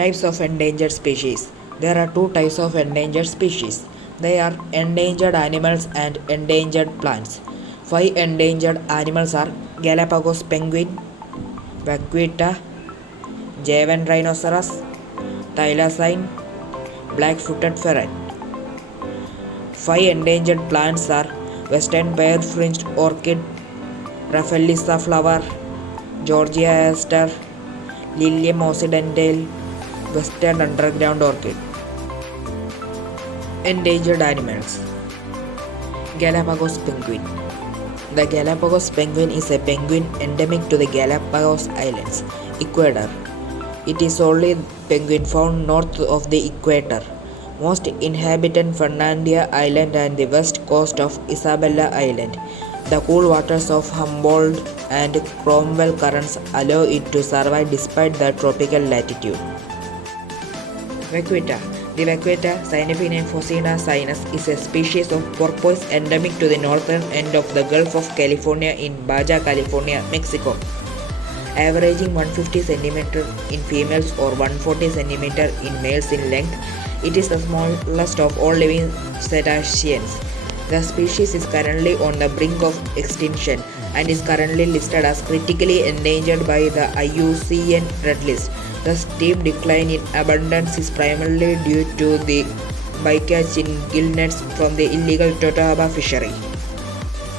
Types of endangered species. There are two types of endangered species. They are endangered animals and endangered plants. Five endangered animals are Galapagos penguin, vaquita, Javan rhinoceros, thylacine, black-footed ferret. Five endangered plants are western bare-fringed orchid, Rafflesia flower, Georgia aster, Lilium occidentale, western underground orchid. Endangered animals. Galapagos penguin. The Galapagos penguin is a penguin endemic to the Galapagos Islands, Ecuador. It is only penguin found north of the equator. Most inhabit Fernandina Island and the west coast of Isabella Island. The cool waters of Humboldt and Cromwell currents allow it to survive despite the tropical latitude. Vaquita. The vaquita, scientific name Phocina sinus, is a species of porpoise endemic to the northern end of the Gulf of California in Baja California, Mexico. Averaging 150 cm in females or 140 cm in males in length, it is the smallest of all living cetaceans. The species is currently on the brink of extinction and is currently listed as critically endangered by the IUCN Red List. The steep decline in abundance is primarily due to the bycatch in gillnets from the illegal Totaba fishery.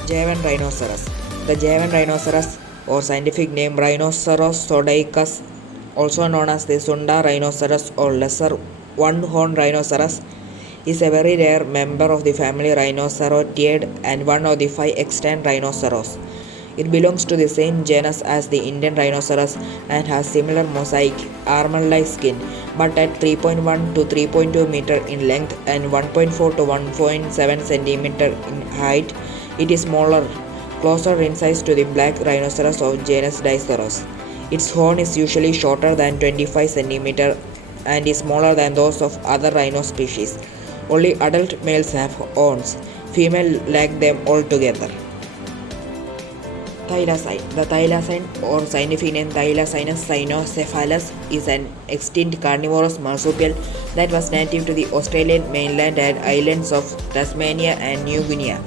Javan rhinoceros. The Javan rhinoceros, or scientific name Rhinoceros zodaicus, also known as the Sunda rhinoceros or lesser one-horned rhinoceros, is a very rare member of the family Rhinocerotidae and one of the 5 extant rhinoceros. It belongs to the same genus as the Indian rhinoceros and has similar mosaic, armor-like skin, but at 3.1 to 3.2 meter in length and 1.4 to 1.7 centimeter in height, it is smaller, closer in size to the black rhinoceros of genus Diceros. Its horn is usually shorter than 25 centimeter and is smaller than those of other rhino species. Only adult males have horns, female lack them altogether. Thylacine. The thylacine, or scientific name Thylacinus cynocephalus, is an extinct carnivorous marsupial that was native to the Australian mainland and islands of Tasmania and New Guinea.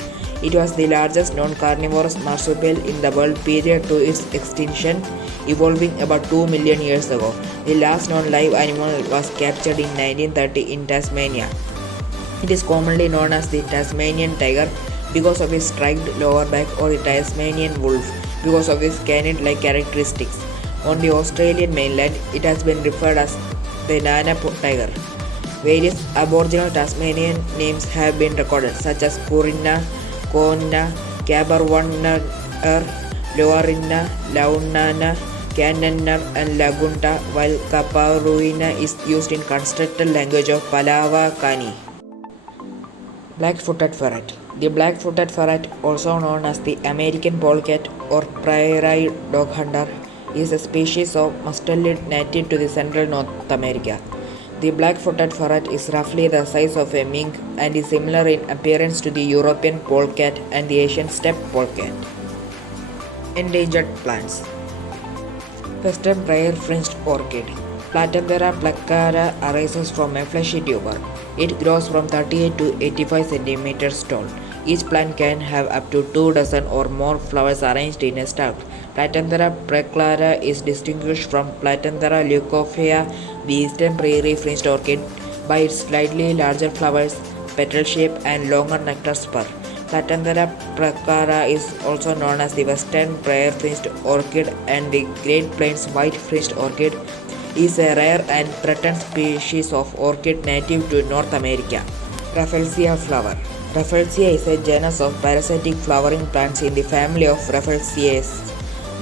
It was the largest non-carnivorous marsupial in the world prior to its extinction, evolving about 2 million years ago. The last non-live animal was captured in 1930 in Tasmania. It is commonly known as the Tasmanian tiger because of its striped lower back, or the Tasmanian wolf because of its canid-like characteristics. On the Australian mainland, it has been referred as the Nana tiger. Various Aboriginal Tasmanian names have been recorded, such as Purina, Koonna, Kabarwanna, Loarina, Launana, Kanannar and Lagunta, while Kaparuina is used in constructed language of Palawa Kani. Black-footed ferret. The black-footed ferret, also known as the American polecat or prairie dog hunter, is a species of mustelid native to the central North America. The black-footed ferret is roughly the size of a mink and is similar in appearance to the European polecat and the Asian steppe polecat. Endangered plants. Western prayer-fringed orchid. Platanthera placara arises from a fleshy tuber. It grows from 38 to 85 centimeters tall. Each plant can have up to 2 dozen or more flowers arranged in a stalk. Platanthera pracara is distinguished from Platanthera leucophea, the eastern prairie-fringed orchid, by its slightly larger flowers, petal shape, and longer nectar spur. Platanthera pracara is also known as the western prayer-fringed orchid, and the Great Plains white-fringed orchid is a rare and threatened species of orchid native to North America. Rafflesia flower. Rafflesia is a genus of parasitic flowering plants in the family of Rafflesiaceae.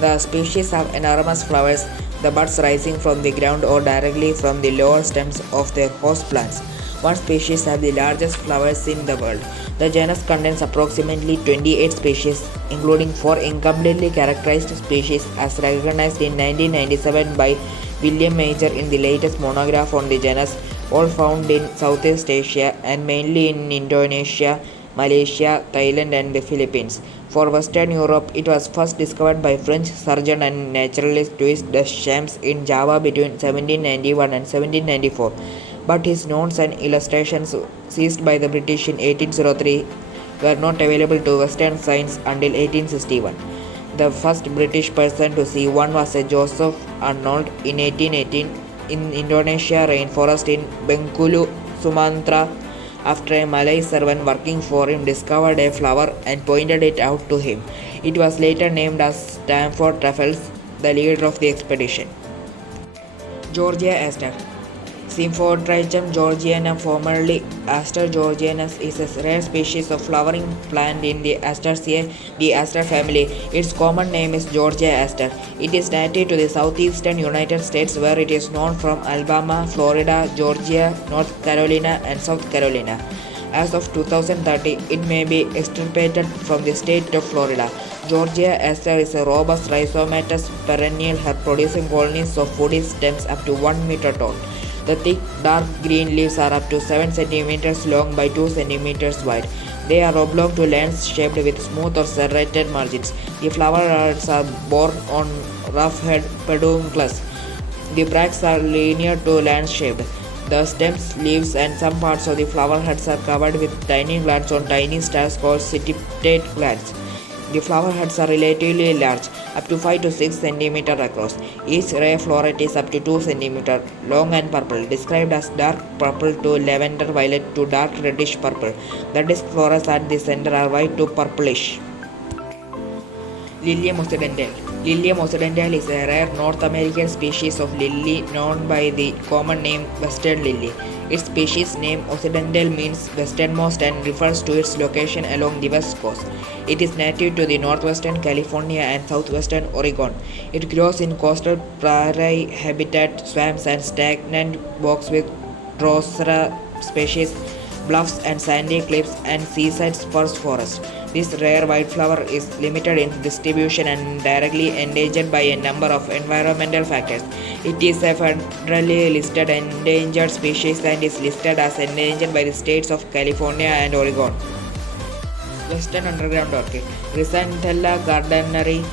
The species have enormous flowers, the buds rising from the ground or directly from the lower stems of their host plants. One species has the largest flowers in the world. The genus contains approximately 28 species, including 4 incompletely characterized species as recognized in 1997 by William Major in the latest monograph on the genus, all found in Southeast Asia and mainly in Indonesia, Malaysia, Thailand and the Philippines. For Western Europe, it was first discovered by French surgeon and naturalist Louis Deschamps in Java between 1791 and 1794, but his notes and illustrations seized by the British in 1803 were not available to Western science until 1861. The first British person to see one was a Joseph Arnold in 1818 in Indonesia rainforest in Bengkulu, Sumatra, after a Malay servant working for him discovered a flower and pointed it out to him. It was later named as Stamford Raffles, the leader of the expedition. Georgia aster. Symphotrichum georgianum, formerly Aster georgianus, is a rare species of flowering plant in the Asteraceae, the aster family. Its common name is Georgia aster. It is native to the southeastern United States, where it is known from Alabama, Florida, Georgia, North Carolina, and South Carolina. As of 2030, it may be extirpated from the state of Florida. Georgia aster is a robust rhizomatous perennial herb producing colonies of woody stems up to 1 meter tall. The thick, dark green leaves are up to 7 cm long by 2 cm wide. They are oblong to lance-shaped with smooth or serrated margins. The flowers are borne on rough-head peduncles. The bracts are linear to lance-shaped. The stems, leaves, and some parts of the flower heads are covered with tiny glands on tiny stars called stiputate glands. The flower heads are relatively large, up to 5 to 6 cm across. Each ray floret is up to 2 cm long and purple, described as dark purple to lavender violet to dark reddish purple. The disc florets at the center are white to purplish. Lilium occidental. Lilium occidental is a rare North American species of lily known by the common name western lily. Its species name occidental means westernmost and refers to its location along the west coast. It is native to the northwestern California and southwestern Oregon. It grows in coastal prairie habitat, swamps, and stagnant bogs with Drosera species, bluffs and sandy cliffs, and seaside spruce forests. This rare white flower is limited in distribution and directly endangered by a number of environmental factors. It is a federally listed endangered species and is listed as endangered by the states of California and Oregon. Western underground orchid. Chrysanthella gardneri,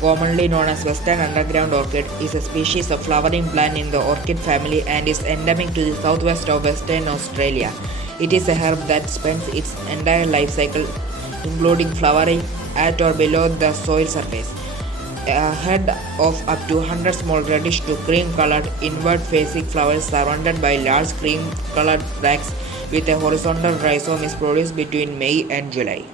commonly known as western underground orchid, is a species of flowering plant in the orchid family and is endemic to the southwest of Western Australia. It is a herb that spends its entire life cycle, including flowering, at or below the soil surface. A head of up to 100 small reddish to cream colored inward facing flowers surrounded by large cream colored bracts with a horizontal rhizome is produced between May and July.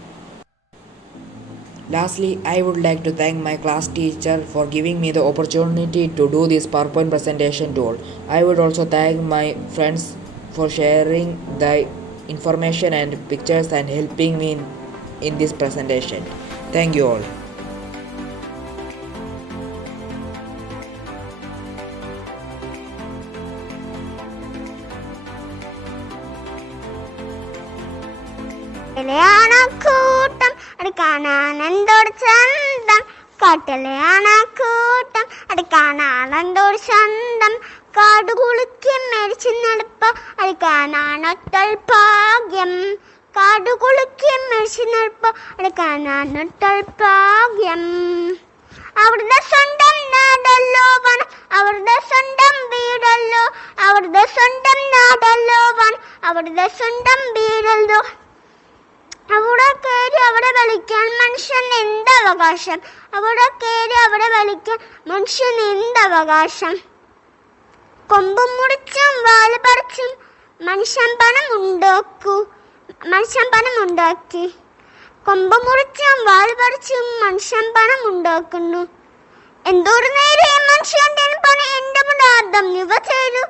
Lastly, I would like to thank my class teacher for giving me the opportunity to do this PowerPoint presentation to all. I would also thank my friends for sharing the information and pictures and helping me in this presentation. Thank you all. കൂട്ടം അത് കാണാൻ എന്തൊരു ചന്തം, കാട്ടിലെയാണ് കൂട്ടം അത് കാണാൻ എന്തൊരു ചന്തം, കാടുകുളുക്കി മരിച്ചു നടപ്പ അത് കാണാൻ ഒട്ടൽ ഭാഗ്യം, കാടുകുളുക്കി മരിച്ചു നടപ്പ അത് കാണാൻ ഒട്ടൽ ഭാഗ്യം. അവരുടെ സ്വന്തം നാടല്ലോ വനം, അവരുടെ സ്വന്തം വീടല്ലോ, അവരുടെ സ്വന്തം നാടല്ലോ വനം, അവരുടെ സ്വന്തം വീടല്ലോ. അവിടെ കയറി അവിടെ കളിക്കാൻ മനുഷ്യന് എന്തവകാശം, അവിടെ കയറി അവിടെ കളിക്കാൻ മനുഷ്യന് എന്തവകാശം. കൊമ്പും മുറിച്ചും വാല് പറിച്ചും മനുഷ്യൻ പണം ഉണ്ടാക്കി. കൊമ്പ് മുറിച്ചും വാല് പറിച്ചും മനുഷ്യൻ പണം ഉണ്ടാക്കുന്നു. എന്തൊരു നേരെ മനുഷ്യന്റെ പണി എന്റെ പ്രാർത്ഥം നിവ ചെയ്തു,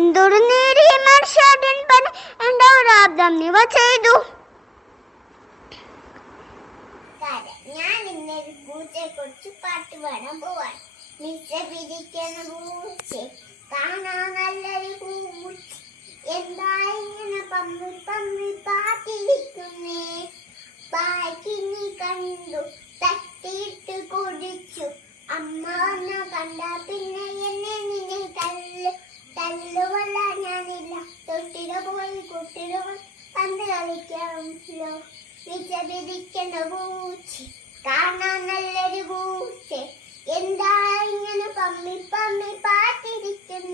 എന്തൊരു നേരെ മനുഷ്യന്റെ പണി എന്റെ പ്രാർത്ഥം നിവ ചെയ്തു. ഞാൻ ഇന്നൊരു പൂച്ചയെ കുറിച്ച് പാട്ട് പാടാൻ പോവാൻ. മിച്ച പിടിക്കുന്ന പൂച്ച കാണാൻ നല്ലൊരു പൂച്ച, എന്താ ഇങ്ങനെ പമ്മി പമ്മി പാട്ടിരിക്കുന്നേ. പാക്കിനി കണ്ടു തട്ടിയിട്ട് കുടിച്ചു, അമ്മ വന്ന് കണ്ട പിന്നെ എന്നെ നിന്നെ തല്ലുകൊള്ള ഞാനില്ല. തൊട്ടിട പോയി കുട്ടിട പോയി പന്ത് കളിക്കാമല്ലോ. വിചരിക്കുന്ന പൂച്ച കാണാൻ നല്ലൊരു പൂച്ച എന്താ ഇങ്ങനെ പമ്മി പമ്മി പാട്ടിരിക്കുന്നു